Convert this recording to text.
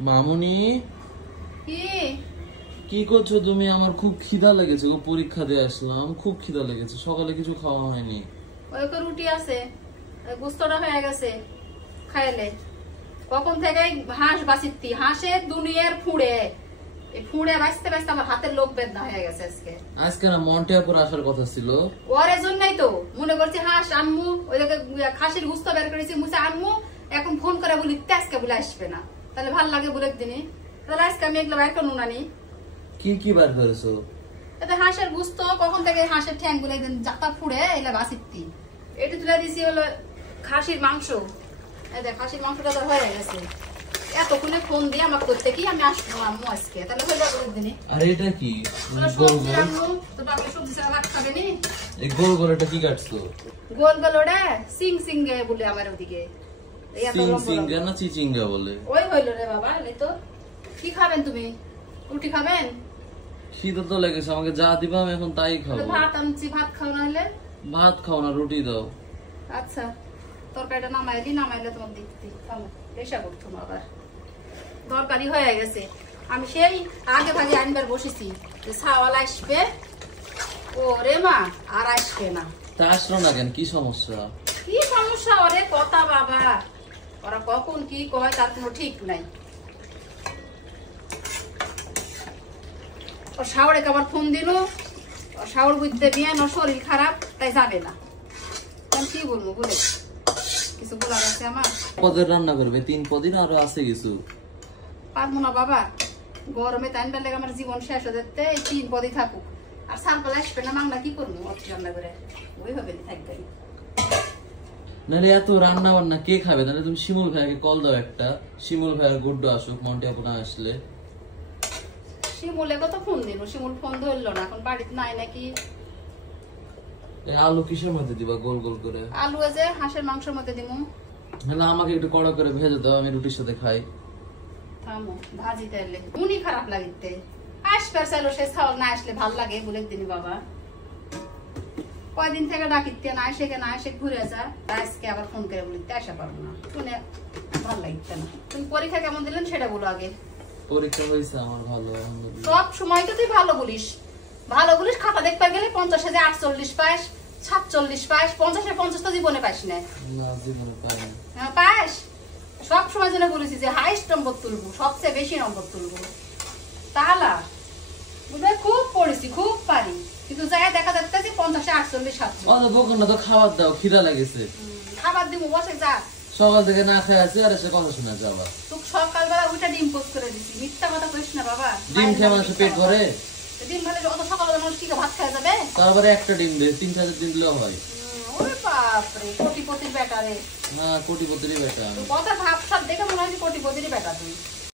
মামুনি কি কি করছো তুমি? আমার খুব খিদা লেগেছে গো, পরীক্ষা দিয়ে আসলাম, খুব খিদা লেগেছে। সকালে কিছু খাওয়া হয়নি। ওই তো রুটি আছে, গুস্তটা হয়ে গেছে, খাইলে। কখন থেকে হাঁস বাঁচিতি, হাঁসে দুনিয়ার ফুড়ে, এই ফুড়ে বাঁচতে বাঁচতে আমার হাতের লোক বেদনা হয়ে গেছে আজকে। আজকে না মন্টেপুর আসার কথা ছিল, ওর জন্যই তো মনে করছি হাঁস আনমু, ওই খাসির গুস্ত বের করেছি, মুছে আনমু। এখন ফোন করে বলি আজকে বলে আসবে না, তাহলে ভাল লাগে বলে দিনে। তাহলে আজকে আমি এগুলো বের করবো না। কি কি বার করেছো? এতে হাঁসের গুস্ত, কখন থেকে হাঁসের ঠ্যাং গুলো জাতা ফুড়ে এলা বাঁচিতি। এটা তুলে দিছি হলো খাসির মাংস। এই দেখ খাসির মাংসটা তো হয়ে গেছে। এতক্ষণে ফোন দিয়ে আমাকে করতে কি আমি আসবো আম্মু আজকে, তাহলে হয়ে যাবে দিনে। আর এটা কি সবজি আম্মু তো বাবা সবজি ছাড়া ভাত খাবে নি। এই গোল গোল এটা কি কাটছো? গোল গোল ওটা সিং সিং বলে আমার ওদিকে। সিংগা না চিচিঙ্গা বলে? ওই হইলো রে বাবা। এই তো কি খাবেন তুমি? রুটি খাবেন? খিদে তো লেগেছে, আমাকে যা দিবা আমি এখন তাই খাবো। ভাত আনছি, ভাত খাও না হলে? ভাত খাও না, রুটি দাও। আচ্ছা তরকারিটা নামাইলে তোমার দেখতে পেশা করতো আবার। তরকারি হয়ে গেছে, আমি সেই আগে ভাগে আনবার বসেছি যে ছাওয়াল আসবে। ও রে মা, আর আসবে না। তা আসলো না কেন? কি সমস্যা? কি সমস্যা ওরে কথা বাবা, ওরা কখন কি কয় তার কোনো ঠিক নাই। ওর শাওরে আবার ফোন দিল, ওর শাওর বুঝতে দিয়ে ওর শরীর খারাপ, তাই যাবে না। আমি কি বলবো বলে, কিছু বলার আছে আমার? পদের রান্না করবে? 3 পদের আরো আছে কিছু? পারবো না বাবা, গরমে টাইম পেলে আমার জীবন শেষ হয়ে যেতে। 3 পদই থাকুক, আর সারপাল আসবে না, মাংনা কি করবো অতি রান্না করে? ওইভাবে থাকবে নাহলে এত রান্না বান্না কে খাবে? তাহলে তুমি শিমুল ভাইকে কল দাও একটা, শিমুল ভাইয়ের গুড্ডু আসুক, মন্টে আপনা আসলে। শিমুলে কত ফোন দিল, শিমুল ফোন ধরলো না, এখন বাড়িতে নাই নাকি। আলু কিসের মধ্যে দিবা গোল গোল করে? আলু যে হাঁসের মাংসের মধ্যে দিমু। হ্যাঁ আমাকে একটু কড়া করে ভেজে দাও, আমি রুটির সাথে খাই। থামো ভাজি তাইলে উনি খারাপ লাগিতে আসবে চাইলো, সে ছাওয়াল না আসলে ভাল লাগে বলে দিনি বাবা। কয়দিন থেকে ডাকিতে না এসে না এসে ঘুরে যা, আজকে আবার ফোন করে বলিতে আসা পারবো না, শুনে ভাল লাগতে না। তুমি পরীক্ষা কেমন দিলেন সেটা বলো আগে। পরীক্ষা হয়েছে আমার ভালো। সব সময় তো তুই ভালো বলিস, খাতা দেখতে গেলে 50-এ 48 পাস, 47 পাস, 50-এ 50 তো জীবনে পাস না। জীবনে পাই না। হ্যাঁ পাস, সব সময় যেন বলেছি যে হাইস্ট নম্বর তুলবো, সবচেয়ে বেশি নম্বর তুলবো। তাহলে বুঝলে খুব পড়েছি, খুব পারি, কিন্তু যাই দেখা যাচ্ছে যে 50-এ 48 47। বকো না তো, খাবার দাও, খিদা লেগেছে। খাবার দিব, বসে যা। সকাল থেকে না খেয়ে আছি, আর এসে কথা শোনা যাবা। তুই সকালবেলা উঠে ডিম পোস্ট করে দিছি, মিথ্যা কথা কইস না বাবা। ডিম খেয়ে মানুষের পেট ভরে? ডিম ভালো অত সকালবেলা মানুষ কি ভাত খাওয়া যাবে? তারপরে একটা ডিম দে, 3-4 দিন দিলেও হয়। ওরে বাপরে, কোটিপতির বেটা রে। না কোটিপতিরই বেটা। কথা ভাবসাব দেখে মনে হয় কোটিপতিরই বেটা তুই।